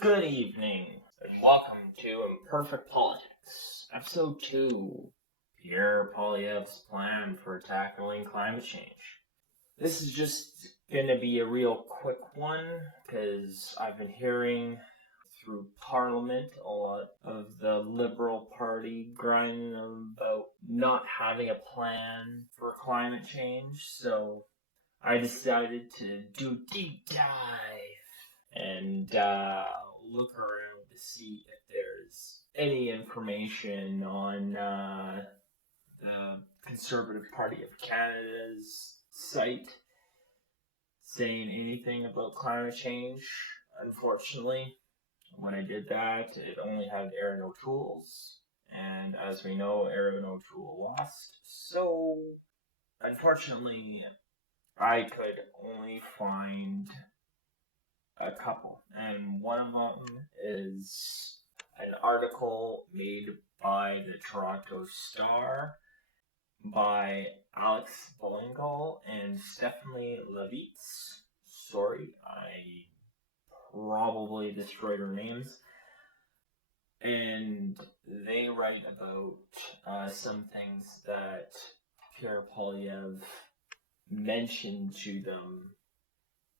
Good evening, and welcome to Imperfect Politics, Episode 2, Pierre Poilievre's Plan for Tackling Climate Change. This is just going to be a real quick one, because I've been hearing through Parliament a lot of the Liberal Party grinding about not having a plan for climate change, so I decided to do a deep dive and look around to see if there's any information on the Conservative Party of Canada's site saying anything about climate change. Unfortunately, when I did that, it only had Erin O'Toole's, and as we know, Erin O'Toole lost. So, unfortunately, I could only find a couple, and one of them is an article made by the Toronto Star by Alex Bollingal and Stephanie Levitz. Sorry, I probably destroyed her names. And they write about some things that Pierre Poilievre mentioned to them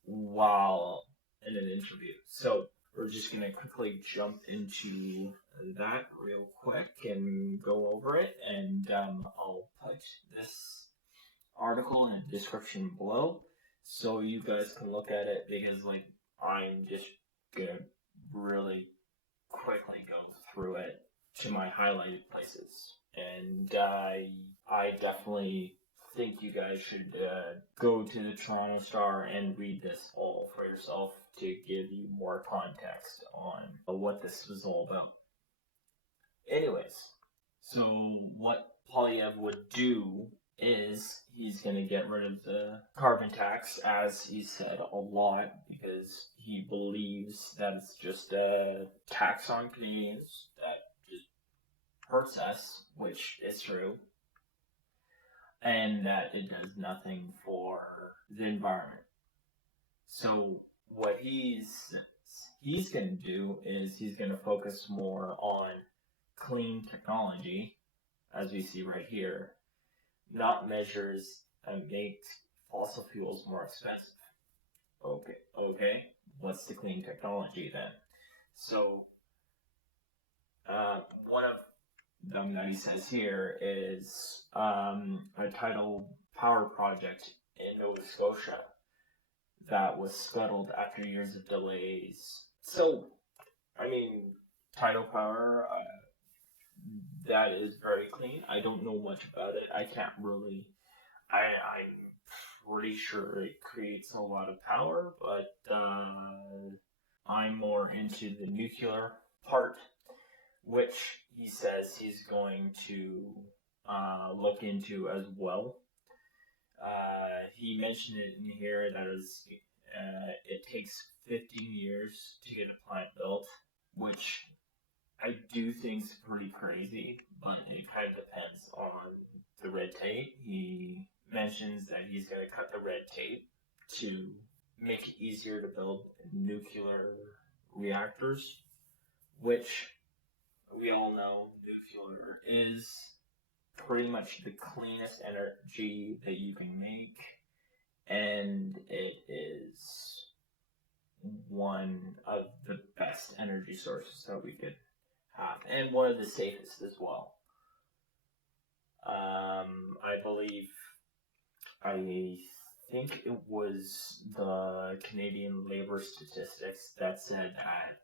while in an interview. So we're just going to quickly jump into that real quick and go over it. And I'll put this article in the description below so you guys can look at it, because I'm just going to really quickly go through it to my highlighted places. And I definitely think you guys should go to the Toronto Star and read this all for yourself to give you more context on what this was all about. Anyways, so what Poilievre would do is he's going to get rid of the carbon tax, as he said a lot, because he believes that it's just a tax on Canadians that just hurts us, which is true, and that it does nothing for the environment. So what he's going to do is he's going to focus more on clean technology, as we see right here, not measures that make fossil fuels more expensive. Okay. What's the clean technology then? So one of them that he says here is a tidal power project in Nova Scotia that was scuttled after years of delays. So, tidal power, that is very clean. I don't know much about it. I can't really. I'm pretty sure it creates a lot of power, but I'm more into the nuclear part, which he says he's going to look into as well. He mentioned it in here that it takes 15 years to get a plant built, which I do think is pretty crazy, but it kind of depends on the red tape. He mentions that he's going to cut the red tape to make it easier to build nuclear reactors, which we all know nuclear is pretty much the cleanest energy that you can make, and it is one of the best energy sources that we could have, and one of the safest as well. I think it was the Canadian Labor Statistics that said that,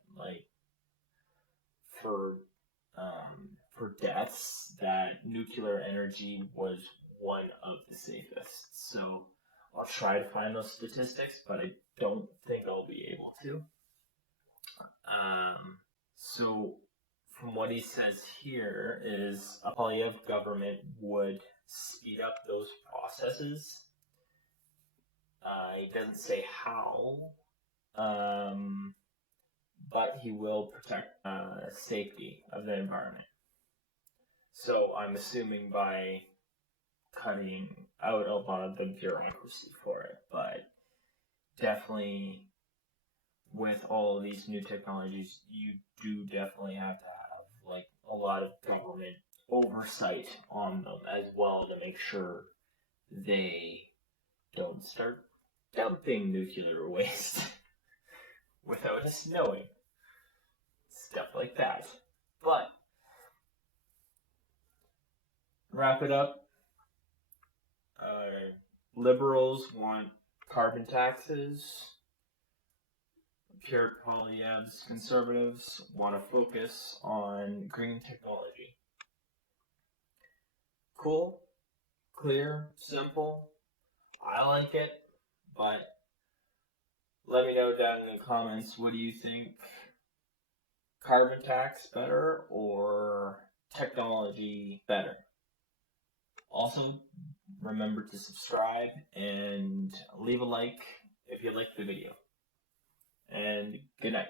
for deaths, that nuclear energy was one of the safest. So I'll try to find those statistics, but I don't think I'll be able to. So from what he says here is a Poilievre government would speed up those processes. He doesn't say how, but he will protect safety of the environment. So I'm assuming by cutting out a lot of the bureaucracy for it, but definitely with all of these new technologies, you do definitely have to have like a lot of government oversight on them as well to make sure they don't start dumping nuclear waste without us knowing. Stuff like that. But wrap it up. Liberals want carbon taxes. Pierre Poilievre's conservatives want to focus on green technology. Cool, clear, simple. I like it, but let me know down in the comments, what do you think? Carbon tax better or technology better? Also, remember to subscribe and leave a like if you liked the video. And good night.